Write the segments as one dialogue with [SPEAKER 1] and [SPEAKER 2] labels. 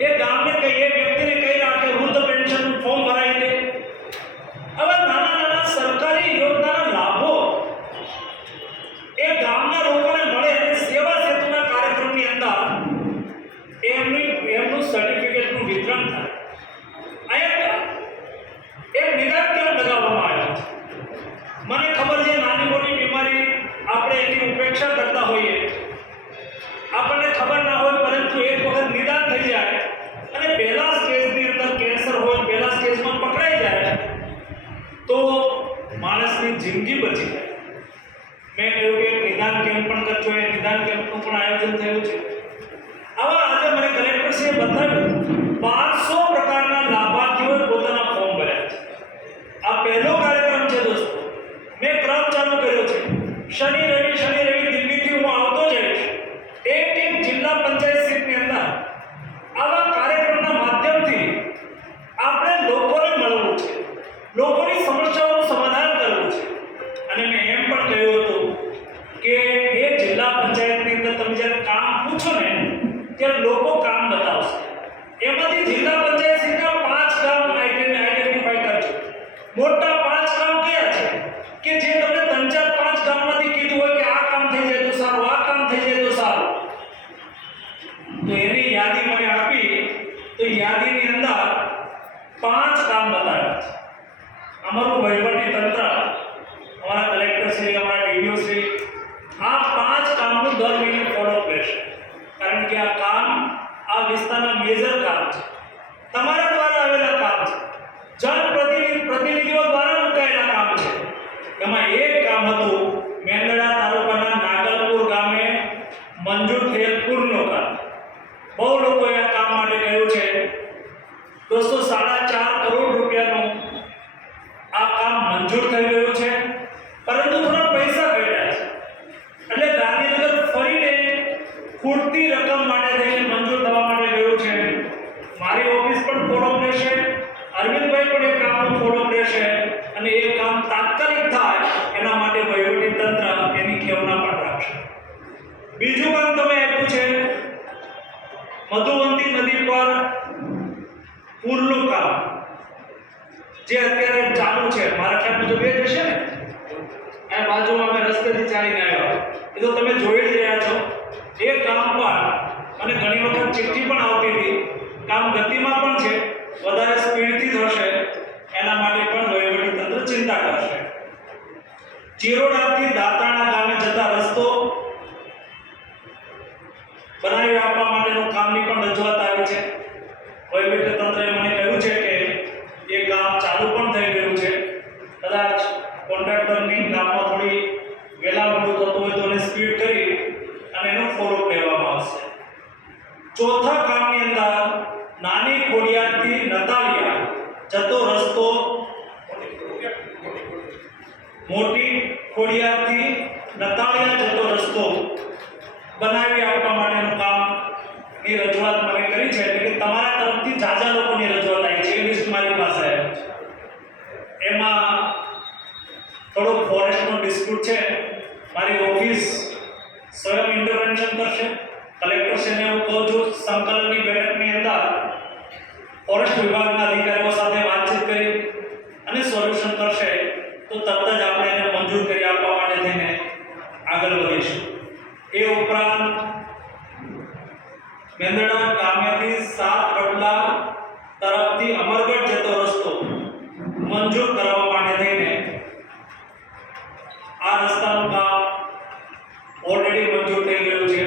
[SPEAKER 1] એ ગામને કહીએ વ્યક્તિને કહી રાખે વૃદ્ધ પેન્શનનું ફોર્મ ભરાઈ દે. હવે નાના નાના સરકારી યોજનાના લાભો એ ગામના લોકોને મળે અને સેવા સેતુના કાર્યક્રમની અંદર એમની, એમનું સર્ટિફિકેટનું વિતરણ થાય. અહીંયા એક નિદાન કેમ લગાવવામાં આવ્યો મને ખબર છે, નાની મોટી બીમારી આપણે એની ઉપેક્ષા કરતા હોઈએ. આપણને ખબર ના હોય, પરંતુ એક વખત નિદાન થઈ જાય અને પહેલા સ્ટેજની અંદર કેન્સર હોય પહેલા સ્ટેજમાં પકડાઈ જાય તો માણસની જિંદગી બચી જાય. મેં કહ્યું કે નિદાન કેમ્પ પણ કરજો, એ નિદાન કેમ્પનું પણ આયોજન થયું છે. આવા આજે મને કલેક્ટરશ્રીએ બતાવ્યું પાંચસો પ્રકારના લાભાર્થીઓએ પોતાના ફોર્મ ભર્યા છે આ પહેલો કાર્યક્રમ છે દોસ્તો મેં ક્રમ ચાલુ કર્યો છે શનિ રવિ શનિ રવિ દિલ્હીથી હું આવતો જઈશ એક એક જિલ્લા પંચાયત સીટની અંદર આવા કાર્યક્રમના માધ્યમથી આપણે લોકોને મળવું છે લોકોની સમસ્યાઓનું સમાધાન કરવું છે અને મેં એમ પણ કહ્યું હતું કે એ જિલ્લા પંચાયતની અંદર તમે જ્યારે કામ પૂછો ને ત્યારે લોકો કામ બતાવશે એમાંથી જિલ્લા પંચાયત સીટના પાંચ કામ આઈડેન્ટિફાઈ કરજો મોટા પાંચ કામ કયા છે કે જે તમને ત્રણ ચાર પાંચ કામમાંથી કીધું હોય કે આ કામ થઈ જાય તો સારું, આ કામ થઈ જાય તો સારું. તો એની યાદી મને આપી, તો યાદીની અંદર પાંચ કામ બતાવ્યા છે. અમારું વહીવટી તંત્ર, અમારા કલેક્ટર શ્રી, અમારા ડીડીઓ શ્રી, આ પાંચ કામનું દર મહિને ફોલોઅપ રહેશે. કારણ કે આ કામ આ વિસ્તારના મેજર કામ છે. તમારા દ્વારા આવેલા કામ છે. જનપ્રતિનિધિ પ્રતિનિધિઓ દ્વારા અને એ કામ તાત્કાલિક થાય, એના માટે વહીવટી તંત્ર એની ખેવના પણ રાખશે. બીજું કામ તમે આપ્યું છે, મધુવંતી નદી પર પુલનું કામ. જે અત્યારે ચાલુ છે, મારા ખ્યાલ મુજબ એ જ ને? એ બાજુમાં અમે રસ્તેથી ચાલીને આવ્યા. એ તો તમે જોઈ જ રહ્યા છો એ કામ પણ અને ઘણી વખત ચિઠ્ઠી પણ આવતી હતી કામ ગતિમાં પણ છે વધારે સ્પીડથી જ હશે એના માટે પણ વહીવટી તંત્ર ચિંતા કરશે ચિરોડાથી દાતાણા ગામે જતા રસ્તો બનાવી આપવા માટેનું કામની પણ રજૂઆત આવી છે. વહીવટી તંત્રએ મને કહ્યું છે કે એ કામ ચાલુ પણ થઈ ગયું છે. કદાચ કોન્ટ્રાક્ટરની કામમાં થોડી વહેલા મોડું થતું હોય તો એને સ્પીડ કરી અને એનો ફોલોઅપ લેવામાં આવશે. ચોથા કામની અંદર નાની ખોડિયારથી નતાલિયા જતો રસ્તો મોટી ખોડિયારથી નતાળિયા જતો રસ્તો બનાવી આપવા માટેનું કામ એ રજૂઆત મને કરી છે. એટલે કે તમારા તરફથી જાજા લોકોની રજૂઆત આવી છે. એ લિસ્ટ મારી પાસે એમાં થોડો ફોરેસ્ટનો ડિસ્પ્યુટ છે. મારી ઓફિસ સ્વયં ઇન્ટરવેન્શન કરશે. કલેક્ટરશ્રીને હું કહું છું, સંકલનની બેઠકની અંદર ફોરેસ્ટ વિભાગના અધિકારીઓ સાથે વાતચીત કરી અને સોલ્યુશન કરશે. તો તરત જ આપણે એને મંજૂર કરી આપવા માટે થઈને આગળ વધીશું એ ઉપરાંત મેંદડા ગામેથી સાત કટલા તરફથી અમરગઢ જતો રસ્તો મંજૂર કરવા માટે થઈને આ રસ્તાનું કામ ઓલરેડી મંજૂર થઈ ગયું છે.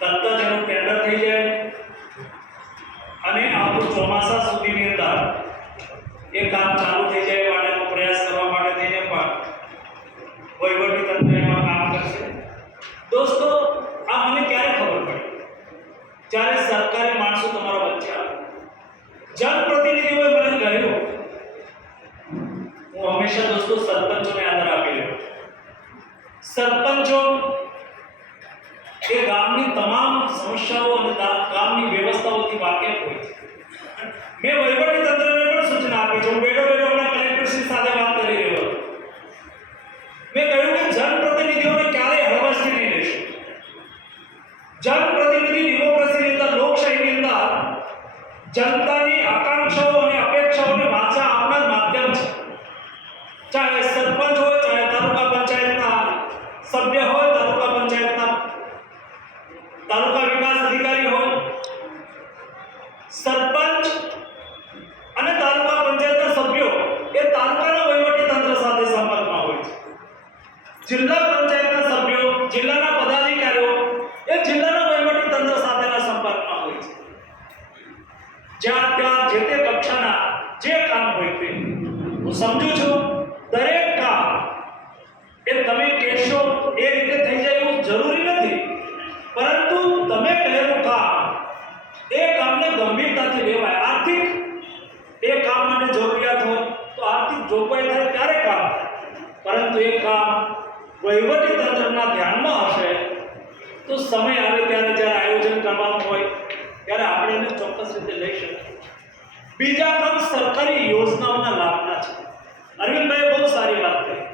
[SPEAKER 1] તરત જ એનું ટેન્ડર થઈ જાય અને આપણું ચોમાસા સુધીની અંદર એ કામ ચાલુ થઈ જાય માટેનો પ્રયાસ કરવા માટે થઈને પણ વહીવટી તંત્ર એમાં કામ કરશે. દોસ્તો, આ મને ક્યારે ખબર પડી? જ્યારે સરકારી માણસો તમારા વચ્ચે આવે જનપ્રતિનિધિઓએ મને કહ્યું હું હંમેશા દોસ્તો સરપંચોને આદર આપી રહ્યો સરપંચો એ ગામની તમામ સમસ્યાઓ અને ગામની વ્યવસ્થાઓથી વાકેફ હોય છે. મેં વહીવટી તંત્રને પણ સૂચના આપી છે. હું બેઠો બેઠો હમણાં કલેક્ટરશ્રી સાથે વાત કરી રહ્યો હતો મેં કહ્યું કે જનપ્રતિનિધિઓને ક્યારેય હળવાશથી નહીં લેશો જનપ્રતિનિધિ ડેમોક્રેસીની અંદર લોકશાહીની અંદર જનતાની આકાંક્ષાઓ અને અપેક્ષાઓને વાચા આપનાર માધ્યમ છે. ચાહે સરપંચ હોય, ચાહે તાલુકા પંચાયતના સભ્ય હોય, તાલુકા પંચાયતના તાલુકા વિકાસ અધિકારી હોય, સરપંચ અને તાલુકા પંચાયતના સભ્યો એ તાલુકાના વહીવટી તંત્ર સાથે સંપર્કમાં હોય છે. જિલ્લા પંચાયતના સભ્યો જિલ્લાના પદાધિકારીઓ એ જિલ્લાના વહીવટી તંત્ર સાથેના સંપર્કમાં હોય છે જ્યાં ત્યાં જે તે કક્ષાના જે કામ હોય તે. હું સમજુ છું, દરેક કામ એ તમે કહેશો એ રીતે થઈ જાય એવું જરૂરી નથી. પરંતુ તમે કહેલું કામ, એ કામને ગંભીરતાથી લેવાય. આર્થિક, એ કામ માટે જરૂરિયાત હોય, તો આર્થિક જોગવાઈ થાય ત્યારે કામ. પરંતુ એ કામ વહીવટી તંત્રના ધ્યાનમાં હશે, તો સમય આવે ચોક્કસ લઈ શકે બીજા પણ સરકારી યોજનાઓના લાભના છે. અરવિંદભાઈએ બહુ સારી વાત કરી.